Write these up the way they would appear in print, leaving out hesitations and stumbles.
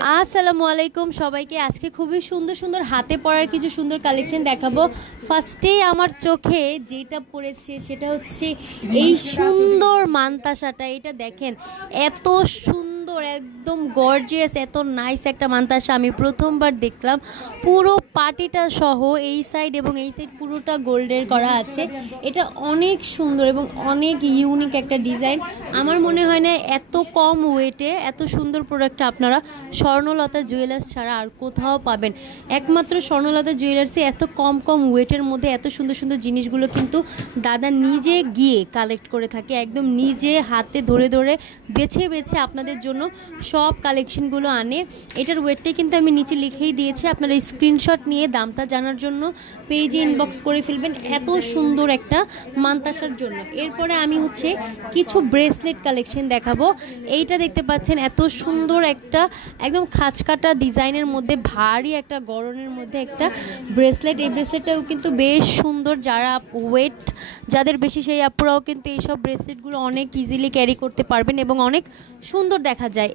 আসসালামু আলাইকুম সবাইকে। আজকে খুবই সুন্দর সুন্দর হাতে পরার কিছু সুন্দর কালেকশন দেখাবো। ফার্স্টেই আমার চোখে যেটা পড়েছে সেটা হচ্ছে এই সুন্দর মানতাসাটা। এটা দেখেন, এত সুন্দর, একদম গর্জিয়াস, এত নাইস একটা মানতাসা আমি প্রথমবার দেখলাম। পুরো পাটিটা সহ এই সাইড এবং এই সাইড পুরোটা গোল্ডের করা আছে। এটা অনেক সুন্দর এবং অনেক ইউনিক একটা ডিজাইন। আমার মনে হয় না এত কম ওয়েটে এত সুন্দর প্রোডাক্টটা আপনারা স্বর্ণলতা জুয়েলার্স ছাড়া আর কোথাও পাবেন। একমাত্র স্বর্ণলতা জুয়েলার্সে এত কম ওয়েটের মধ্যে এত সুন্দর সুন্দর জিনিসগুলো কিন্তু দাদা নিজে গিয়ে কালেক্ট করে থাকে, একদম নিজে হাতে ধরে ধরে বেছে বেছে আপনাদের জন্য সব কালেকশনগুলো আনে। এটার ওয়েটটাই কিন্তু আমি নিচে লিখেই দিয়েছি, আপনারা স্ক্রিনশট নিয়ে দামটা জানার জন্য পেজে ইনবক্স করে ফেলবেন এত সুন্দর একটা মানতাসার জন্য। এরপরে আমি কিছু ব্রেসলেট কালেকশন দেখাবো। এইটা দেখতে পাচ্ছেন, এত সুন্দর একটা একদম খাঁচকাটা ডিজাইনের মধ্যে ভারী একটা গড়নের মধ্যে একটা ব্রেসলেট। এই ব্রেসলেটটাও কিন্তু বেশ সুন্দর, যারা ওয়েট যাদের বেশি সেই আপুরাও কিন্তু এইসব ব্রেসলেটগুলো অনেক ইজিলি ক্যারি করতে পারবেন এবং অনেক সুন্দর দেখা যায়।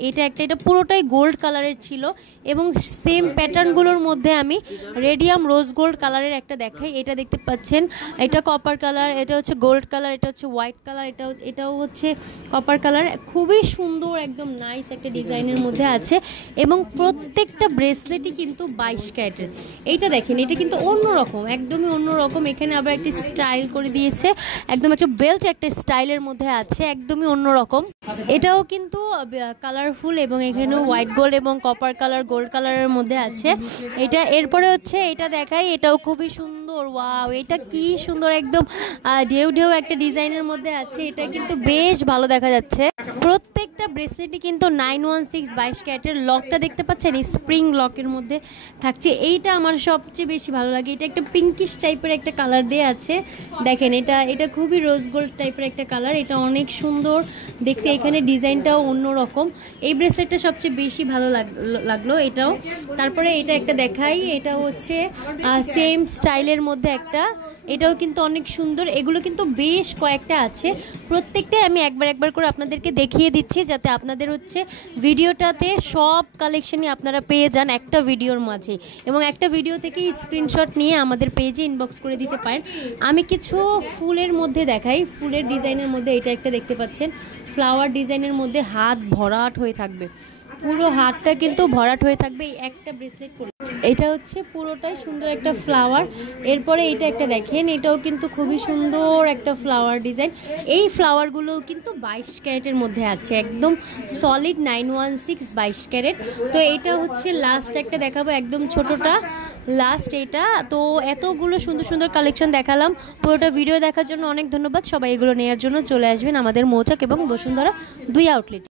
এটা পুরোটাই গোল্ড কালারের ছিল এবং সেম প্যাটার্নগুলোর মধ্যে আমি রেডিয়াম রোজ গোল্ড কালারের একটা দেখাই। এটা দেখতে পাচ্ছেন, এটা কপার কালার, এটা হচ্ছে গোল্ড কালার, এটা হচ্ছে হোয়াইট কালার, এটাও হচ্ছে কপার কালার। খুবই সুন্দর, একদম নাইস একটা ডিজাইনের মধ্যে আছে এবং প্রত্যেকটা ব্রেসলেটই কিন্তু 22 ক্যারেটের। এইটা দেখেন, এটা কিন্তু অন্যরকম, একদমই অন্যরকম। এখানে আবার একটা স্টাইল করে দিয়েছে, একদম একটা বেল্ট একটা স্টাইলের মধ্যে আছে, একদমই অন্যরকম। এটাও কিন্তু কালারফুল এবং এখানেও হোয়াইট গোল্ড এবং কপার কালার গোল্ড কালারের মধ্যে আছে। এরপরে এটা দেখাই, এটাও খুবই সুন্দর। ওয়াও, এটা কি সুন্দর, একদম ঢেউ ঢেউ একটা ডিজাইনের মধ্যে আছে। এটা কিন্তু বেশ ভালো দেখা যাচ্ছে। প্রত্যেকটা ব্রেসলেটই কিন্তু 916 22 ক্যারেটের। লকটা দেখতে পাচ্ছেন, স্প্রিং লকের মধ্যে থাকছে। এইটা আমার সবচেয়ে বেশি ভালো লাগে। এটা একটা পিঙ্কিশ টাইপের একটা কালার দিয়ে আছে। দেখেন, এটা খুবই রোজ গোল্ড টাইপের একটা কালার। এটা অনেক সুন্দর দেখতে, এখানে ডিজাইনটাও অন্যরকম। এই ব্রেসলেটটা সবচেয়ে বেশি ভালো লাগলো এটাও। তারপরে এটা একটা দেখাই, এটা হচ্ছে সেম স্টাইলের মধ্যে একটা, এটাও কিন্তু অনেক সুন্দর। এগুলো কিন্তু বেশ কয়েকটা আছে, প্রত্যেকটাই আমি একবার করে আপনাদেরকে দেখিয়ে দিচ্ছি যাতে আপনাদের ভিডিওটাতে সব কালেকশনই আপনারা পেয়ে যান একটা ভিডিওর মাঝে, এবং একটা ভিডিও থেকে স্ক্রিনশট নিয়ে আমাদের পেজে ইনবক্স করে দিতে পারেন। আমি কিছু ফুলের মধ্যে দেখাই, ফুলের ডিজাইনের মধ্যে এটা একটা দেখতে পাচ্ছেন, ফ্লাওয়ার ডিজাইনের মধ্যে হাত ভরাট হয়ে থাকবে, পুরো হাতটা কিন্তু ভরাট হয়ে থাকবে এই একটা ব্রেসলেট করে। এটা হচ্ছে পুরোটাই সুন্দর একটা ফ্লাওয়ার। এরপরে এটা একটা দেখেন, এটাও কিন্তু খুবই সুন্দর একটা ফ্লাওয়ার ডিজাইন। এই ফ্লাওয়ারগুলো কিন্তু 22 ক্যারেটের মধ্যে আছে, একদম সলিড 916 22 ক্যারেট। তো এটা হচ্ছে লাস্ট একটা দেখাবো, একদম ছোটটা লাস্ট এটা। তো এতগুলো সুন্দর সুন্দর কালেকশন দেখালাম। পুরোটা ভিডিও দেখার জন্য অনেক ধন্যবাদ। সবাই এগুলো নেওয়ার জন্য চলে আসবেন আমাদের মৌচাক এবং বসুন্ধরা 2 আউটলেট।